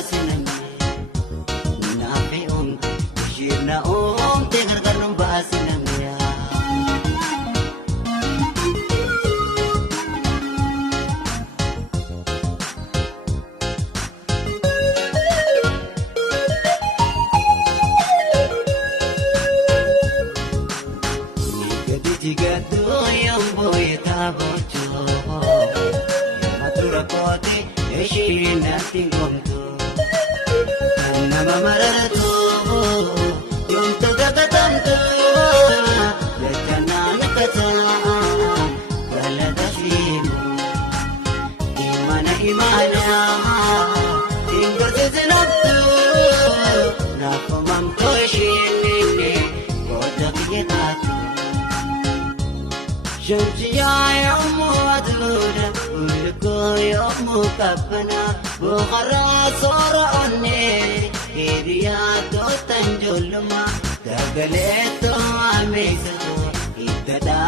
baasinani naafi'uun shirna oomte gargarnuun baasinani. Nothing come to Nama mararatu Yom toga katamtu Lechana nakata Kala tashimu Imana Ingor sezenabtu Nakumam toshini Koda kiyatatu Shamsiya yamu adluda Ulko yamu kapana Bukhara sora onne Kiriyato tanjolma Dagaleto amesato Itada